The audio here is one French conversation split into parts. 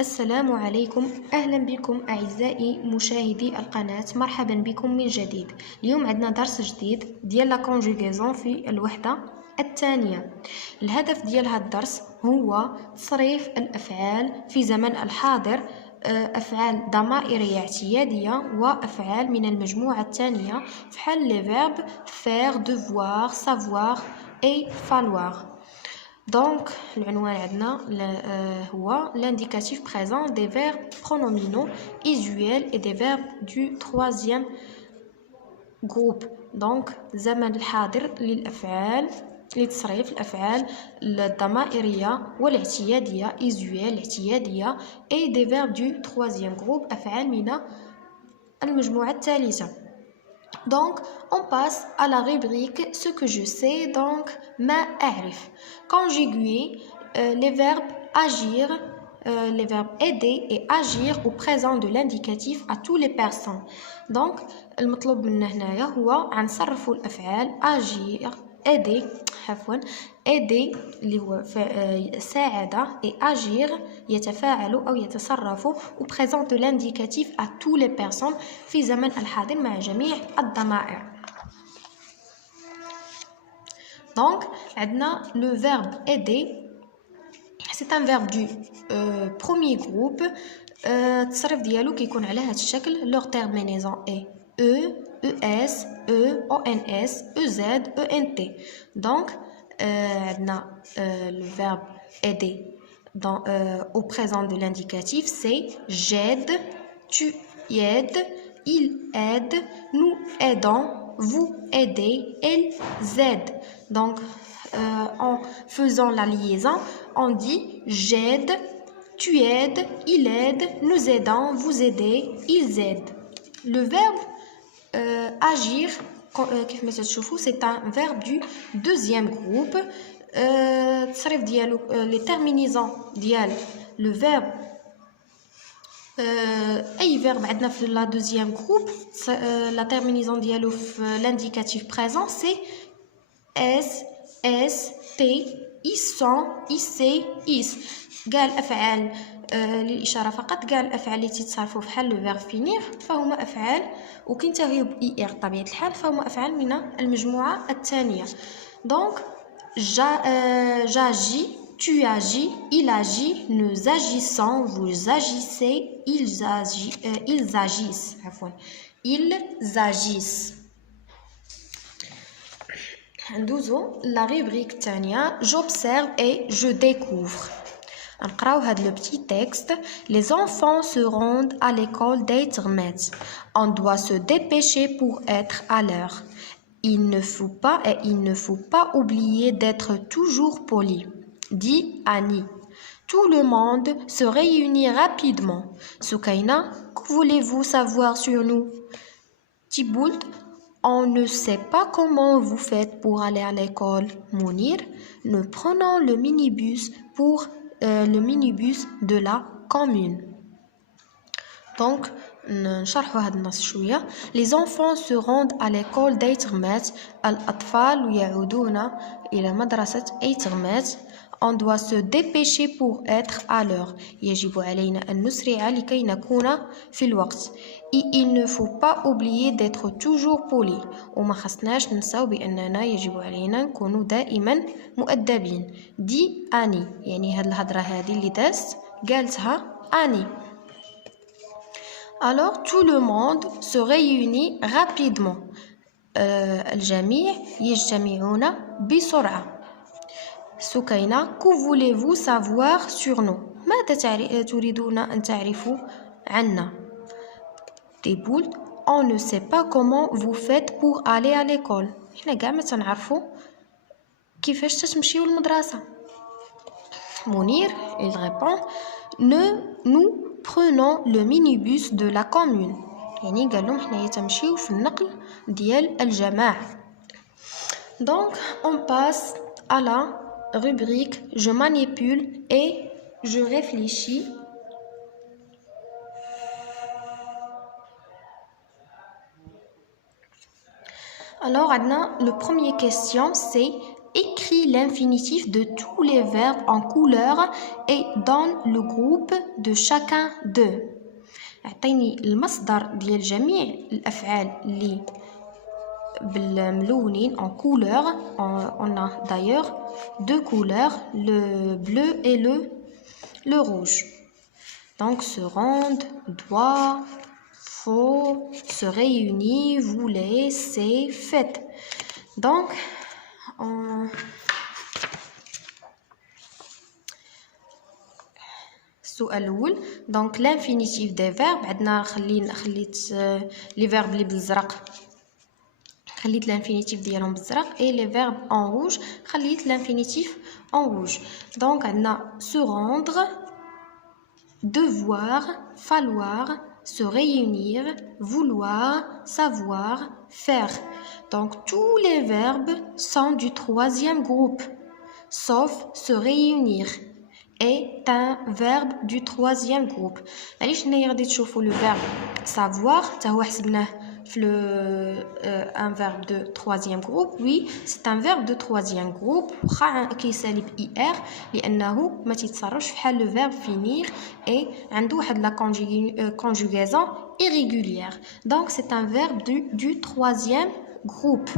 السلام عليكم، أهلا بكم أعزائي مشاهدي القناة. مرحبا بكم من جديد. اليوم عندنا درس جديد ديال لا كونجوغيزون في الوحدة الثانية. الهدف ديال هذا الدرس هو تصريف الأفعال في زمن الحاضر، أفعال ضمائرية اعتيادية وأفعال من المجموعة الثانية بحال لي فيرب faire, devoir, savoir et falloir. Donc, العنوان عندنا هو l'indicatif présent des verbes pronominaux usuels et des verbes du troisième groupe. Donc, زمن الحاضر للأفعال لتصريف الأفعال الضمائرية والاعتيادية usuel الاعتيادية et des verbes du troisième groupe أفعال من المجموعة الثالثة. Donc, on passe à la rubrique ce que je sais, donc ما أعرف. Conjuguer les verbes agir, les verbes aider et agir au présent de l'indicatif à toutes les personnes. Donc, المطلوب منا هنايا هو غنصرفوا الأفعال agir, aider, aider اللي هو ساعد et agir يتفاعل أو يتصرف au présent de l'indicatif à toutes les personnes في زمن الحاضر مع جميع الضمائر. Donc, عندنا le verbe aider, c'est un verbe du premier groupe. التصريف ديالو كيكون على هذا الشكل. Leur terminaison est e, es, ons, ez, ent. Donc, عندنا le verbe aider au présent de l'indicatif, c'est j'aide, tu aides, il aide, nous aidons, vous aidez, elles aident. Donc, en faisant la liaison, on dit j'aide, tu aides, il aide, nous aidons, vous aidez, ils aident. Le verbe agir, c'est un verbe du deuxième groupe. Les terminaisons ديال le verbe أي verbe عندنا في la deuxième groupe, la terminaison ديالو في l'indicatif présent c'est s, t, ils sont, ils, is. كاع الأفعال للإشارة فقط كاع الأفعال اللي تتصرفوا بحال لو فيرب فينير فهما أفعال وكينتهيو ب er بطبيعة الحال فهما أفعال من المجموعة الثانية. Donc j'agis, tu agis, il agit, nous agissons, vous agissez, ils agissent. Ils agissent. La rubrique الثانية j'observe et je découvre. نقراو هذا le petit texte. Les enfants se rendent à l'école d'Etermet. On doit se dépêcher pour être à l'heure. Il ne faut pas oublier d'être toujours poli, dit Annie. Tout le monde se réunit rapidement. Soukaina, que voulez-vous savoir sur nous? Tiboult, on ne sait pas comment vous faites pour aller à l'école. Mounir, nous prenons le minibus de la commune. Donc, نشرحوا هذا النص شوية. Les enfants se rendent à l'école d'Etermet. الأطفال يعودون إلى مدرسة إيترمات. On doit se dépêcher pour être à l'heure. يجب علينا أن نسرع لكي نكون في الوقت. Et il ne faut pas oublier d'être toujours poli. وما خصناش ننساو بأننا يجب علينا نكونوا دائما مؤدبين. دي أني يعني هاد الهضرة هذه اللي دازت قالتها أني. Alors tout le monde se réunit rapidement. الجميع يجتمعون بسرعة. سكينة, que voulez-vous savoir sur nous? ماذا تريدون أن تعرفوا عنا؟ تيبول, on ne sait pas comment vous faites pour aller à l'école. إحنا قاع ما تنعرفوا كيفاش تتمشيو للمدرسة. منير, il répond, nous prenons le minibus de la commune. يعني قال لهم حنايا تمشيو في النقل ديال الجماعة. Donc on passe à la rubrique je manipule et je réfléchis. Alors عندنا le premier question c'est écrit l'infinitif de tous les verbes en couleur et donne le groupe de chacun d'eux. اعطيني المصدر ديال جميع الافعال اللي بالملونين en couleur. On a d'ailleurs deux couleurs, le bleu et le rouge. Donc se rendre, doit, faut, se réunit, voulait, c'est, fait. Donc السؤال الأول. Donc l'infinitif des verbes عندنا خليت les verbes اللي بالزرق خليت l'infinitif ديالهم بالزرق et les verbes en rouge خليت l'infinitif en rouge. Donc عندنا se rendre, devoir, falloir, se réunir, vouloir, savoir, faire. Donc tous les verbes sont du troisième groupe sauf se réunir est un verbe du troisième groupe. علاش هنايا غادي تشوفوا le verbe savoir حتى هو حسبناه في un verbe de troisième groupe. Oui, c'est un verbe de troisième groupe واخا كيسالي ب er لانه ما تيتصرفش بحال le verbe finir et عنده واحد la conjugaison irrégulière. Donc c'est un verbe du troisième groupe.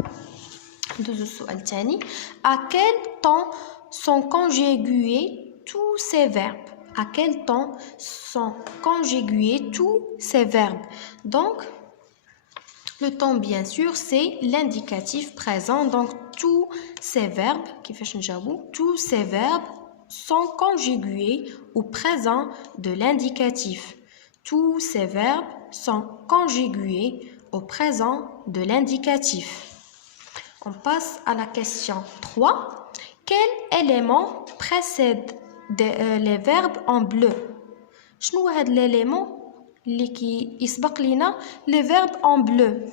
ندوزو السؤال الثاني. À quel temps sont conjugués tous ces verbes? À quel temps sont conjugués tous ces verbes? Donc le temps, bien sûr, c'est l'indicatif présent. Donc tous ces verbes tous ces verbes sont conjugués au présent de l'indicatif. Tous ces verbes sont conjugués au présent de l'indicatif. On passe à la question 3. Quel élément précède les verbes en bleu? شنو هاد l'élément اللي كيسبق لينا les verbes en bleu؟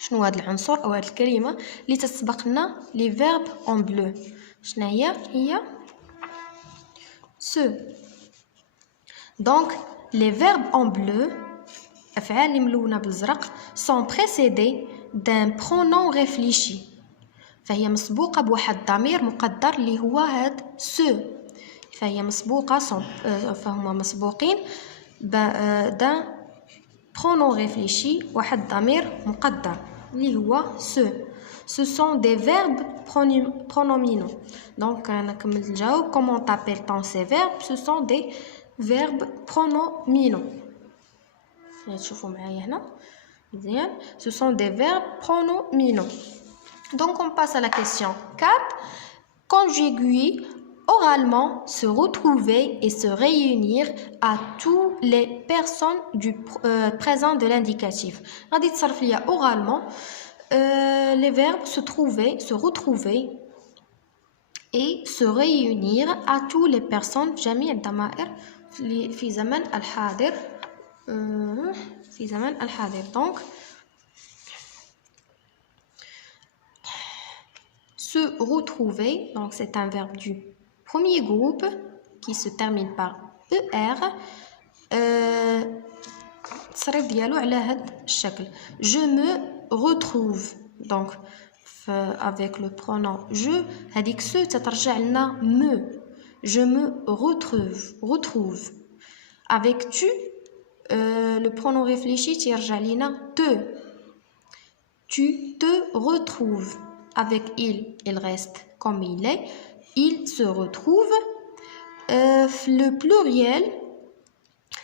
شنو هاد العنصر او هاد الكلمة اللي تسبق لنا les verbes en bleu؟ شنو هي ce. Donc les verbes en bleu أفعال اللي ملونة بالزرق sont précédés d'un pronom réfléchi. فهي مسبوقة بواحد الضمير مقدر اللي هو هاد ce. فهي مسبوقة فهما مسبوقين d'un pronom réfléchi واحد ضمير مقدر اللي هو ce. Ce sont des verbes pronominaux. Donc نكمل الجواب. Comment t'appelle-t-on ces verbes? Ce sont des verbes pronominaux. تشوفوا معايا هنا مزيان. Ce sont des verbes pronominaux. Donc on passe à la question 4. Conjuguer oralement, se retrouver et se réunir à toutes les personnes du présent de l'indicatif. غادي تصرف ليا oralement les verbes se trouver, se retrouver et se réunir à toutes les personnes جميع الضمائر في زمن الحاضر في زمن الحاضر. Donc se retrouver, donc c'est un verbe du premier groupe qui se termine par er. التصريف ديالو على هاد الشكل. Je me retrouve. Donc avec le pronom je هذيك se تترجع لنا me. Je me retrouve. Avec tu le pronom réfléchi تيرجع لنا te. Tu te retrouves. Avec il reste comme il est. Il se retrouve. Le pluriel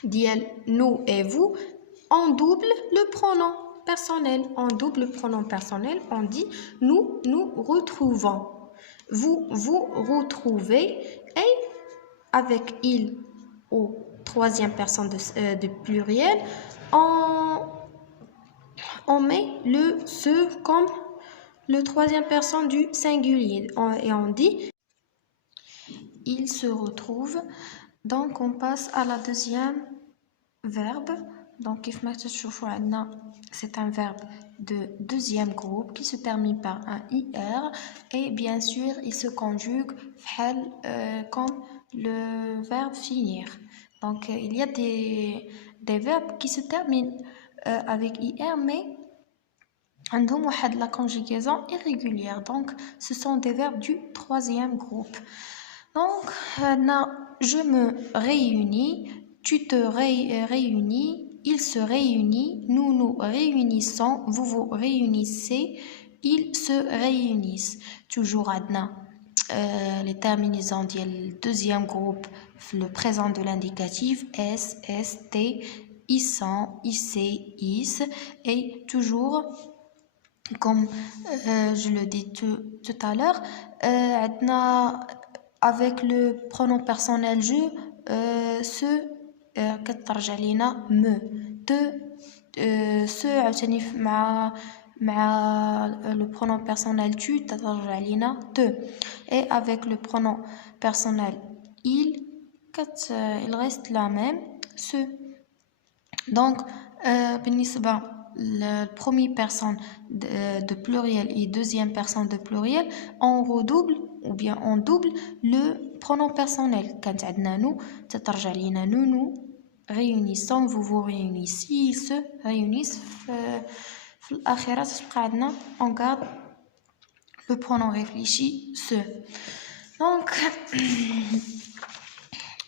diel nous et vous, on double le pronom personnel. On double le pronom personnel. On dit nous nous retrouvons. Vous vous retrouvez. Et avec il au troisième personne de pluriel, on met le se comme le troisième personne du singulier et on dit il se retrouve. Donc on passe à la deuxième verbe. Donc c'est un verbe de deuxième groupe qui se termine par un ir et bien sûr il se conjugue comme le verbe finir. Donc il y a des verbes qui se terminent avec ir mais عندهم واحد la conjugaison irrégulière, donc ce sont des verbes du troisième groupe. Donc je me réunis, tu te réunis, il se réunit, nous nous réunissons, vous vous réunissez, ils se réunissent. Toujours عندنا les terminaisons ديال deuxième groupe le présent de l'indicatif s, st, ils sont, ils, et toujours comme je le dis tout à l'heure, avec le pronom personnel je, ce كترجع لينا me ce عاوتاني مع le pronom personnel tu تترجع لينا te, et avec le pronom personnel il reste la même ce. Donc بالنسبة la première personne de pluriel et deuxième personne de pluriel, on redouble ou bien on double le pronom personnel. Quand nous تترجع لينا nous nous réunissons, vous vous réunissez, ils se réunissent. في الأخيرة تبقى عندنا on garde le pronom réfléchi ce. Donc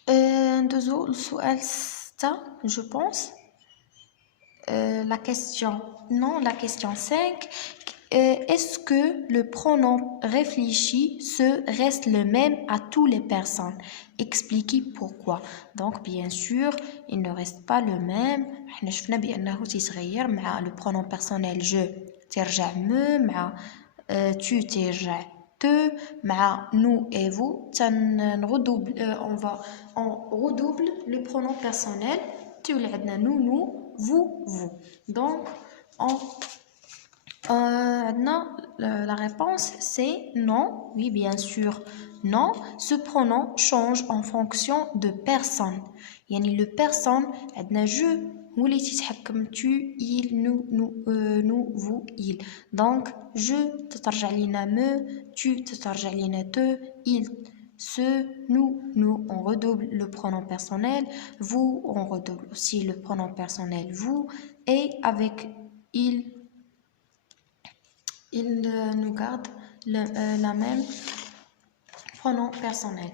ندوزو للسؤال 6 je pense. La question 5. Est-ce que le pronom réfléchi reste le même à toutes les personnes? Expliquez pourquoi. Donc bien sûr, il ne reste pas le même. احنا شفنا بأنه تتغير مع le pronom personnel je ترجع me, مع tu ترجع te, مع nous et vous on redouble le pronom personnel. تولي عندنا nous vous. Donc la réponse c'est non. Oui, bien sûr, non. Ce pronom change en fonction de personne. يعني le personne عندنا je هو اللي تتحكم tu, il, nous, vous, il. Donc je تترجع لينا me, tu تترجع لينا te, il ce, nous, on redouble le pronom personnel, vous, on redouble aussi le pronom personnel vous, et avec il nous garde la même pronom personnel.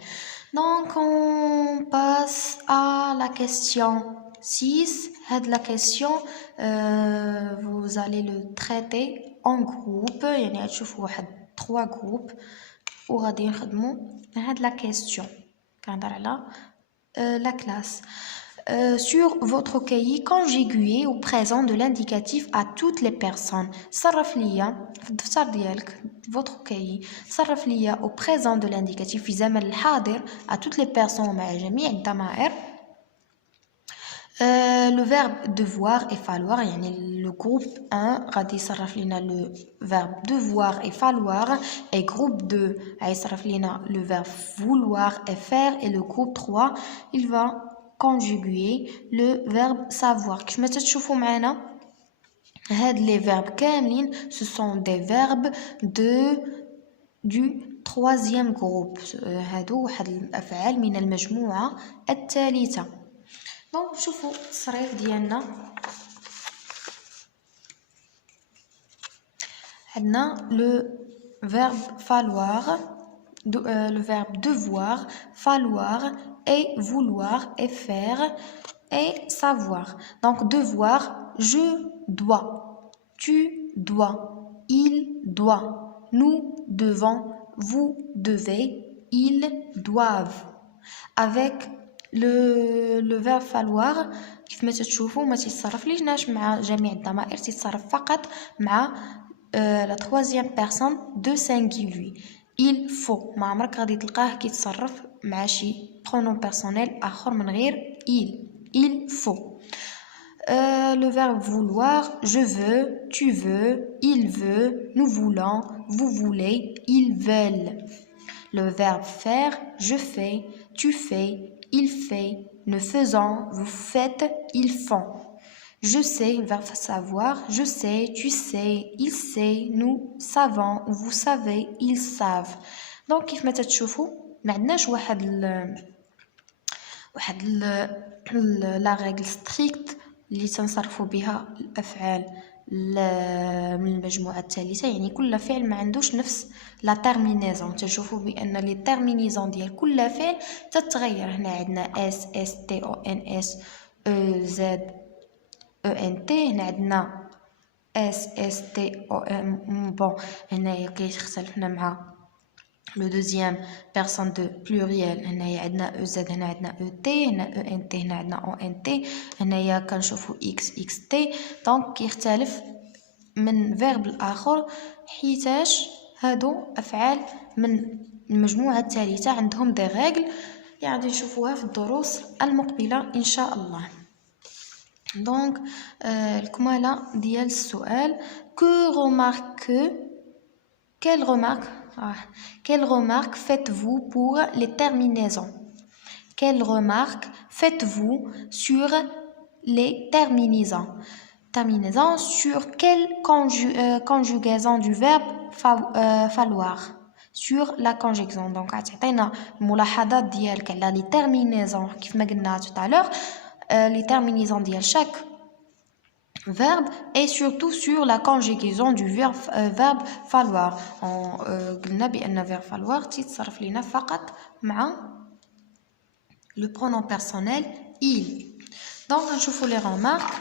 Donc on passe à la question 6. La question, vous allez le traiter en groupe, يعني تشوفوا واحد 3 groupes وغادي نخدموا هاد la question كنهضر على la classe. Sur votre cahier, conjuguez au présent de l'indicatif à toutes les personnes. صرف ليا في الدفتر ديالك votre cahier صرف ليا au présent de l'indicatif في زمن الحاضر à toutes les personnes مع جميع الضمائر. Le verbe devoir et falloir, يعني le groupe 1 غادي يصرف لنا le verbe devoir et falloir, et groupe 2 غيصرف لنا le verbe vouloir et faire, et le groupe 3 il va conjuguer le verbe savoir. كيف ما تشوفوا معنا هاد les verbes كاملين ce sont des verbes du troisième groupe. هادو واحد الأفعال من المجموعة الثالثة. Donc شوفوا التصريف ديالنا عندنا le verbe falloir, le verbe devoir, falloir et vouloir et faire et savoir. Donc devoir, je dois, tu dois, il doit, nous devons, vous devez, ils doivent. Avec le verbe falloir كيف ما تشوفوا ما تتصرف ليش مع جميع الضمائر، تتصرف فقط مع la troisième personne de singulier. il faut ما عمرك غادي تلقاه كيتصرف مع شي pronom personnel آخر من غير il faut. Le verbe vouloir, je veux, tu veux, il veut, nous voulons, vous voulez, ils veulent. Le verbe faire, je fais, tu fais, il fait, nous faisons, vous faites, ils font. Je sais, le verbe savoir, je sais, tu sais, il sait, nous savons, vous savez, ils savent. Donc كيف ما تشوفوا ما عندناش واحد la règle stricte اللي تنصرفوا بها الأفعال من المجموعة الثالثة، يعني كل فعل ما عندوش نفس لا تيرمينيزون. تشوفوا بأن لي تيرمينيزون ديال كل فعل تتغير. هنا عندنا اس اس تي او ان اس او زد او ان تي، هنا عندنا اس اس تي او ام. بون هنايا كيختلف هنا مع لو دوزيام بيرسون دو بلوريال. هنايا عندنا او زد، هنا عندنا او تي، هنا او ان تي، هنا عندنا او ان تي. هنايا كنشوفوا اكس اكس تي. دونك كيختلف من فيرب لاخر حيتاش هادو افعال من المجموعه الثالثه عندهم دي ريغل اللي غادي نشوفوها في الدروس المقبله ان شاء الله. دونك الكماله ديال السؤال quelle remarque faites-vous pour les terminaisons? Quelle remarque faites-vous sur les terminaisons? Sur quelle conjugaison du verbe falloir? Sur la conjugaison. Donc عطينا الملاحظات ديالك على les terminaisons كيف ما قلنا tout à l'heure. Les terminaisons ديال chaque verbe et surtout sur la conjugaison du verbe falloir. قلنا بأن verbe falloir تيتصرف لنا فقط مع le pronom personnel il. Donc نشوفوا les remarques.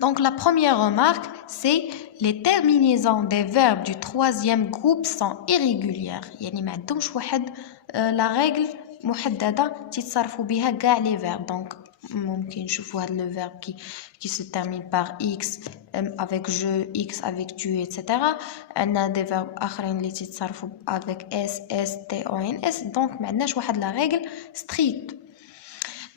Donc la première remarque, c'est les terminaisons des verbes du troisième groupe sont irrégulières. يعني ما عندهمش واحد la règle محددة تيتصرفوا بها كاع les verbes. Donc ممكن نشوفوا هذا le verbe qui se termine par x avec je, x avec tu, etc. عندنا des verbes آخرين اللي تيتصرفوا avec s, s, t, o, n, s. Donc ما عندناش واحد la règle stricte.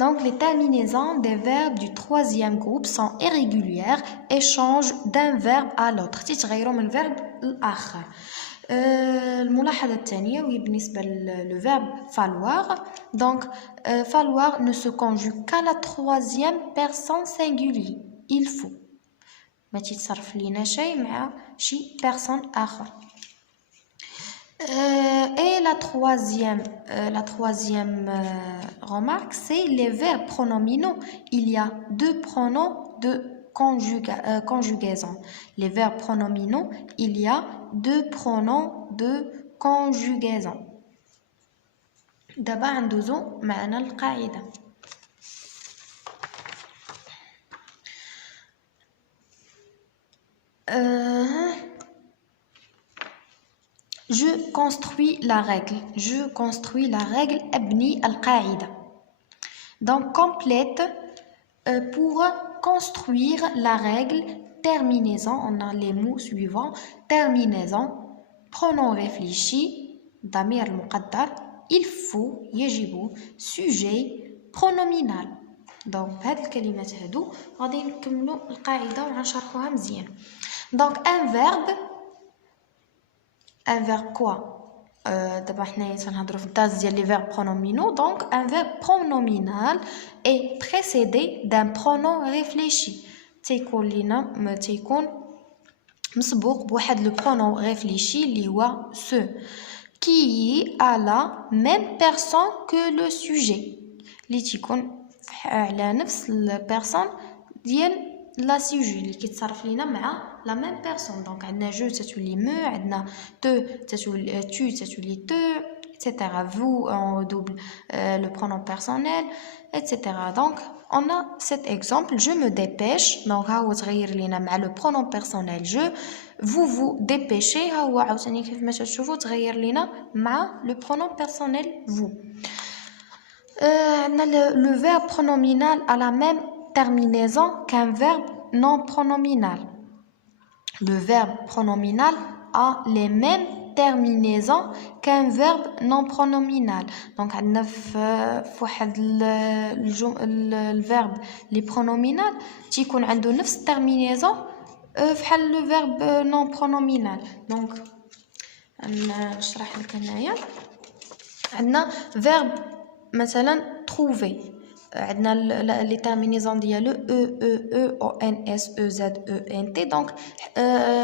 Donc les terminaisons des verbes du troisième groupe sont irrégulières et changent d'un verbe à l'autre. تتغيروا من verbe لآخر. الملاحظة الثانية وهي بالنسبة le verbe falloir. Donc falloir ne se conjugue qu'à la troisième personne singulier. Il faut. ما تيتصرف لينا شيء مع شي personne آخر. Et la troisième remarque, c'est les verbes pronominaux. Il y a deux pronoms de conjugaison. Les verbes pronominaux, il y a deux pronoms de conjugaison. دابا ندوزو معنا القاعدة. Je construis la règle. Je construis la règle. أبني القاعدة. Donc complète pour construire la règle. Terminaison. On a les mots suivants. Terminaison. Pronom réfléchi. ضمير المقدر. Il faut. يجب. Sujet. Pronominal. Donc هاد الكلمات هادو غادي نكملوا القاعدة وغنشرحوها مزيان. Donc un verbe quoi? دابا حنايا تنهضروا في الداز ديال لي فيرب pronominaux. Donc un verbe pronominal est précédé d'un pronom réfléchi. تيكون مسبوق بواحد لو pronom réfléchi اللي هو ce qui est à la même personne que le sujet اللي تيكون على نفس البيرسون ديال لا سوجي اللي كيتصرف لينا مع لا ميم بيرسون. دونك عندنا جو تتولي مو، عندنا تو تتولي tu تتولي تو etc. vous on double le pronom personnel etc. Donc on a cet exemple je me dépêche. donc ها هو تغير لينا مع le pronom personnel je. vous vous dépêchez ها هو عاوتاني كيف ما تشوفوا تغير لينا مع le pronom personnel vous. عندنا le verbe pronominal à la même terminaison qu'un verbe non pronominal. Le verbe pronominal a les mêmes terminaisons qu'un verbe non pronominal. Donc عندنا في واحد الفيرب لي pronominal تيكون عنده نفس terminaison فحال le verbe non pronominal. Donc نشرح لك هنايا عندنا verbe مثلا trouver. عندنا لي تيرمينيزون ديالو او ان اس او زد او ان تي. دونك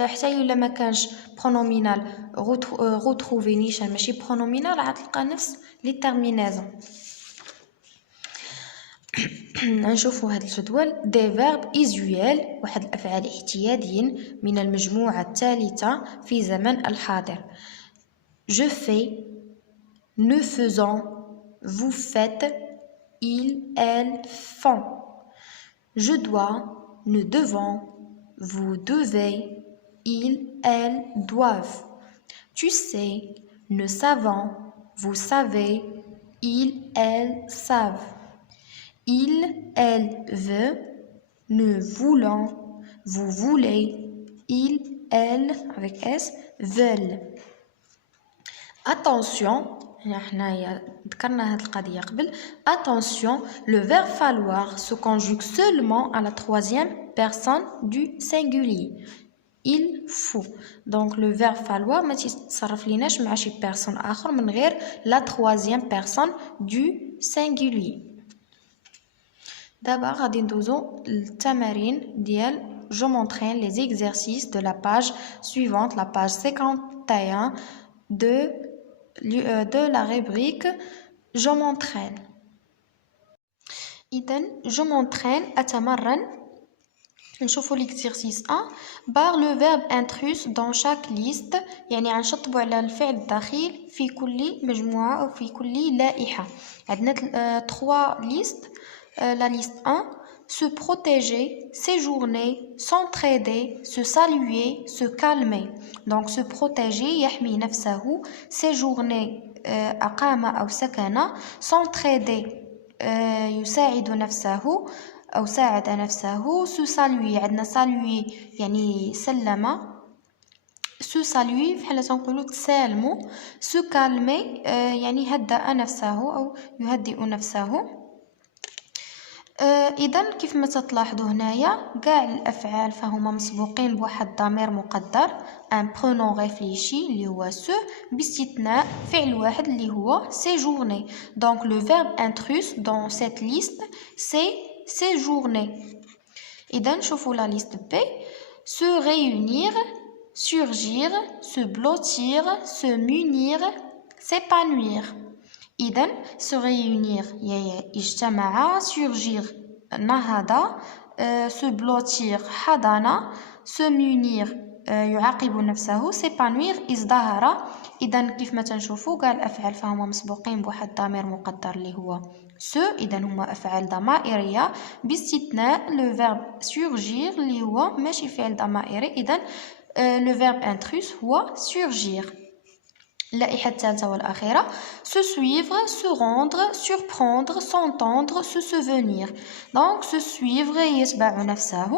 حتى الا ما كانش برونومينال غوتروفي نيشان ماشي برونومينال غتلقى نفس لي تيرمينيزون. نشوفوا هذا الجدول des verbes usuels واحد الأفعال اعتياديين من المجموعة الثالثة في زمن الحاضر. Je fais, nous faisons, vous faites, ils, elles font. Je dois, nous devons, vous devez, ils, elles doivent. Tu sais, nous savons, vous savez, ils, elles savent. Il, elle veut, nous voulons, vous voulez, il, elle avec S veulent. Attention, attention, le verbe falloir se conjugue seulement à la troisième personne du singulier. Il faut. Donc le verbe falloir ما تيتصرف ليناش مع شي personne آخر من غير la troisième personne du singulier. دابا غادي ندوزو للتمارين ديال je m'entraîne les exercices de la page suivante, la page 51 de la rubrique je m'entraîne. إذن je m'entraîne أتمرن. نشوفوا l'exercice 1 par le verbe intrus dans chaque liste، يعني غنشطبوا على الفعل الدخيل في كل مجموعة أو في كل لائحة. عندنا 3 listes. La liste 1, se protéger, séjourner, s'entraider, se saluer, se calmer. Donc se protéger يحمي نفسه، séjourner أقام أو سكن، s'entraider يساعد نفسه أو ساعد نفسه، se saluer عندنا saluer يعني سلم، se saluer بحال تنقولوا تسالموا، se calmer يعني هدأ نفسه أو يهدئ نفسه. إذن كيف ما تلاحظوا هنايا كاع الأفعال فهما مسبوقين بواحد ضمير مقدر ان برونون ريفليشي اللي هو سو، باستثناء فعل واحد اللي هو séjourner. Donc le verbe intrus dans cette liste c'est séjourner. إذن شوفوا la liste B: se réunir, surgir, se blottir, se munir, s'épanouir. إذن se réunir اجتمع، surgir نهض، se blottir حضن، se munir يعاقب نفسه، s'épanouir ازدهر. إذن كيف ما تنشوفوا كاع الأفعال فهما مسبوقين بواحد ضمير مقدر اللي هو se، إذن هما أفعال ضمائرية باستثناء le verbe surgir اللي هو ماشي فعل ضمائري. إذن le verbe intrus هو surgir. اللائحة الثالثة والأخيرة: se suivre, se rendre, surprendre, s'entendre, se souvenir. Donc se suivre يتبع نفسه،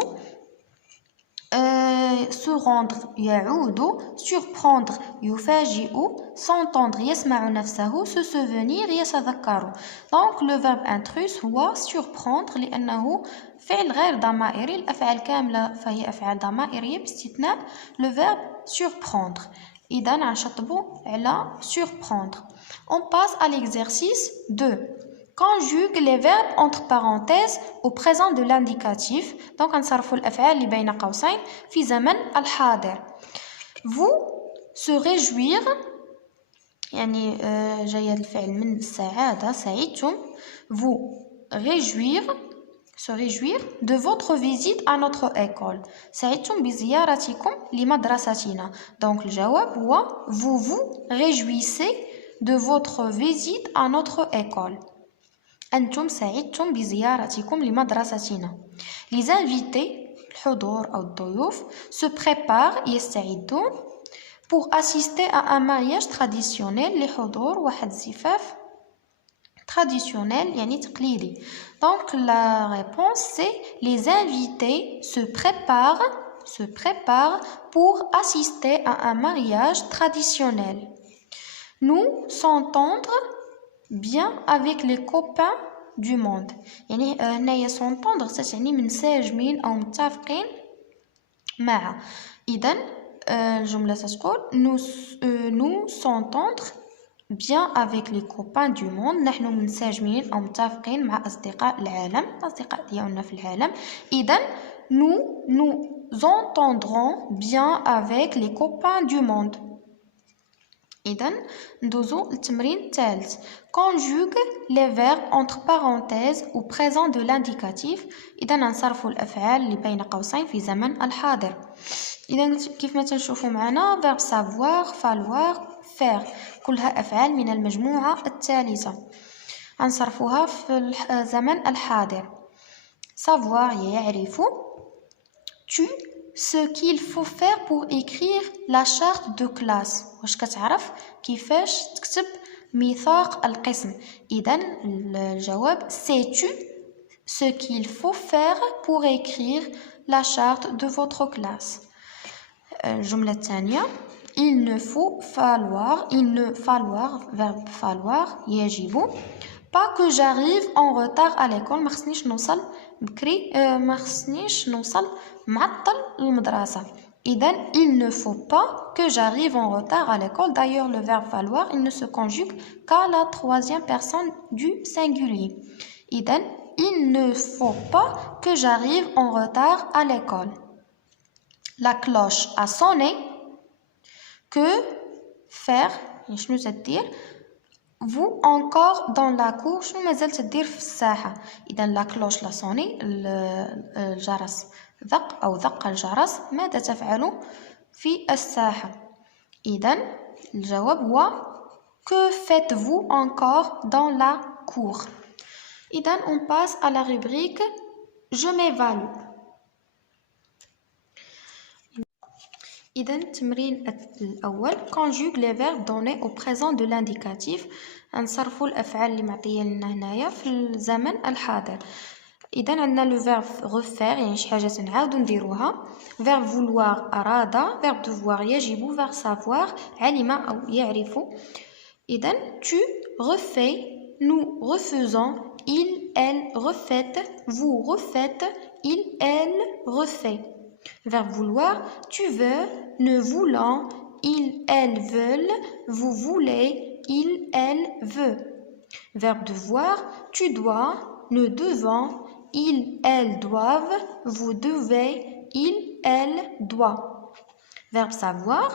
se rendre يعود، surprendre يفاجئ، s'entendre يسمع نفسه، se souvenir يتذكر. Donc le verbe intrus هو surprendre لأنه فعل غير ضمائري، الأفعال كاملة فهي أفعال ضمائرية باستثناء le verbe surprendre. إذن غنشطبوا على surprendre. On passe à l'exercice 2. Conjugue les verbes entre parenthèses au présent de l'indicatif. Donc غنصرفوا الأفعال اللي بين قوسين في زمن الحاضر. Vous se réjouir يعني جاي هذا الفعل من السعادة، سعدتم. Vous réjouir se réjouir de votre visite à notre école. سعدتم بزيارتكم لمدرستنا. Donc الجواب هو vous vous réjouissez de votre visite à notre école. أنتم سعدتم بزيارتكم لمدرستنا. Les invités الحضور أو الضيوف se préparent يستعدون pour assister à un mariage traditionnel لحضور واحد الزفاف traditionnel يعني تقليدي. Donc la réponse c'est les invités se préparent pour assister à un mariage traditionnel. Nous s'entendre bien avec les copains du monde. يعني هنايا s'entendre تعني منسجمين أو متفقين مع. إذن الجملة تقول nous s'entendre bien avec les copains du monde. نحن منسجمين أو متفقين مع أصدقاء العالم، الأصدقاء ديالنا في العالم. إذن nous entendrons bien avec les copains du monde. إذن ندوزو للتمرين الثالث. conjugue les verbes entre parenthèses ou présent de l'indicatif. إذا نصرف الأفعال اللي بين قوسين في زمن الحاضر. إذا كيف ما تنشوفوا معنا verbe savoir, falloir, faire كلها أفعال من المجموعة الثالثة نصرفوها في الزمن الحاضر. savoir يعرف. tu ce qu'il faut faire pour écrire la charte de classe. واش كتعرف كيفاش تكتب ميثاق القسم. إذن الجواب sais-tu ce qu'il faut faire pour écrire la charte de votre classe. الجملة الثانية il ne falloir verbe falloir يجب pas que j'arrive en retard à l'école ما خصنيش نوصل بكري ما خصنيش نوصل معطل للمدرسة. إذن il ne faut pas que j'arrive en retard à l'école. D'ailleurs le verbe falloir il ne se conjugue qu'à la troisième personne du singulier. إذن il ne faut pas que j'arrive en retard à l'école. La cloche a sonné. Que faire شنو تدير vous encore dans la cour شنو مازال تدير في الساحة. إذا لا كلوش لا صوني الجرس دق الجرس ماذا تفعل في الساحة. إذا الجواب هو que faites-vous encore dans la cour. إذا on passe à la rubrique je m'évalue. إذا التمرين الأول conjugue les verbes donnés au présent de l'indicatif. نصرفوا الأفعال اللي معطية لنا هنايا في الزمن الحاضر. إذا عندنا لو verbe refaire يعني شي حاجة نعاودو نديروها. verbe vouloir أراد. verbe devoir يجب. verbe savoir علم أو يعرف. إذا tu refais, nous refaisons, il, elle refait, vous refaites, il, elle refait. verbe vouloir tu veux, nous voulons, il, elle veulent, vous voulez, il, elle veut. verbe devoir tu dois, nous devons, il, elle doivent, vous devez, il, elle doit. verbe savoir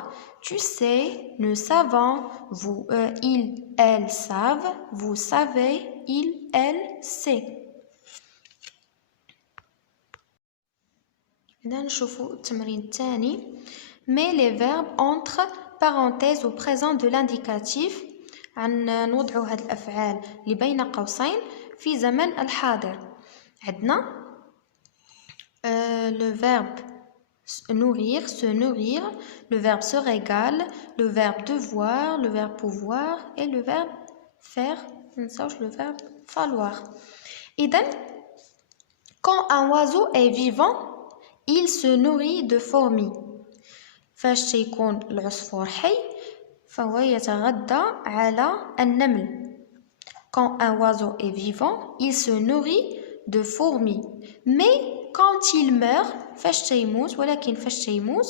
tu sais, nous savons, vous, il, elle savent, vous savez, il, elle sait. إذا نشوفوا التمرين الثاني. mais les verbes entre parenthèses au présent de l'indicatif. نوضعوا هاد الأفعال اللي بين قوسين في زمن الحاضر. عندنا le verbe nourrir, se nourrir, le verbe se régale, le verbe devoir, le verbe pouvoir et le verbe faire. le verbe falloir. إذا quand un oiseau est vivant il se nourrit de fourmis. فاش تيكون العصفور حي فهو يتغذى على النمل. quand un oiseau est vivant il se nourrit de fourmis. mais quand il meurt فاش تيموت ولكن فاش تيموت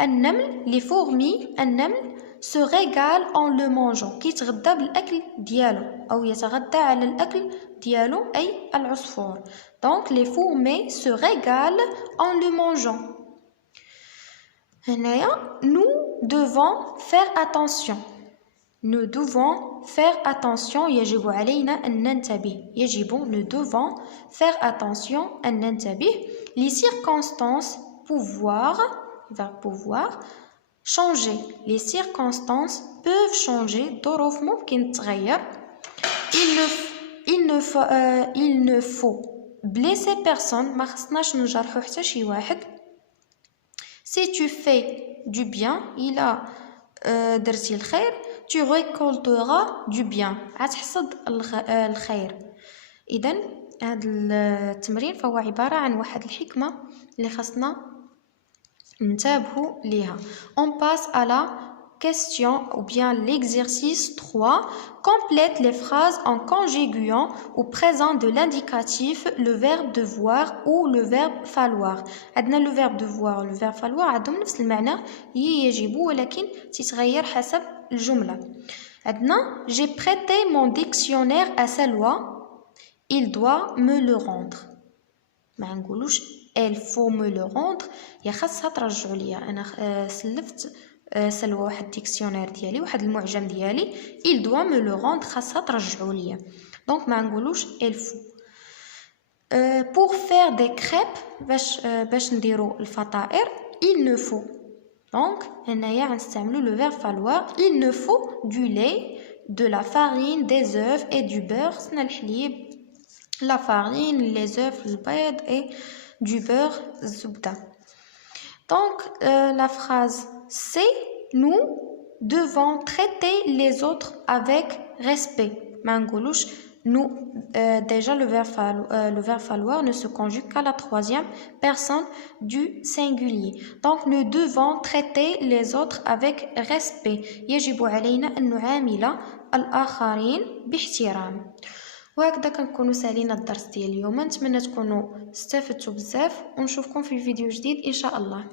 النمل les fourmis النمل se régale en le mangeant كيتغذى بالأكل ديالو أو يتغذى على الأكل ديالو أي العصفور. donc les fourmis se régalent en le mangeant. هنايا nous devons faire attention. nous devons faire attention يجب علينا أن ننتبه. يجب nous devons faire attention أن ننتبه. les circonstances pouvoir verbe pouvoir changer. les circonstances peuvent changer. ظروف ممكن تتغير. il ne faut blesser personne ما خصناش نجرحو حتى شي واحد. si tu fais du bien إلا درتي الخير tu récolteras du bien غتحصد الخير. إذن هذا التمرين فهو عبارة عن واحد الحكمة اللي خصنا ننتبهوا ليها. on passe à la question ou bien l'exercice 3. complète les phrases en conjuguant au présent de l'indicatif le verbe devoir ou le verbe falloir. عندنا le verbe devoir le verbe falloir عندهم نفس المعنى يجب ولكن تتغير حسب الجملة. عندنا j'ai prêté mon dictionnaire à Salwa il doit me le rendre. ما نقولوش il faut me le rendre يا خاصها ترجعوا ليا انا سلفت سلوى واحد ديكسيونير ديالي واحد المعجم ديالي il doit me le rendre خاصها ترجعوا ليا دونك ما نقولوش il faut. pour faire des crêpes باش نديرو الفطائر il ne faut donc هنايا غنستعملو le verbe falloir il ne faut du lait de la farine des œufs et du beurre سنا الحليب la farine les œufs البيض et du beurre الزبدة. Donc la phrase c'est nous devons traiter les autres avec respect ما نقولوش nous déjà le verbe falloir ne se conjugue qu'à la troisième personne du singulier donc nous devons traiter les autres avec respect يجب علينا أن نعامل الآخرين باحترام. وهكذا كنكونوا سالينا الدرس ديال اليوم. نتمنى تكونوا استفدتوا بزاف ونشوفكم في فيديو جديد ان شاء الله.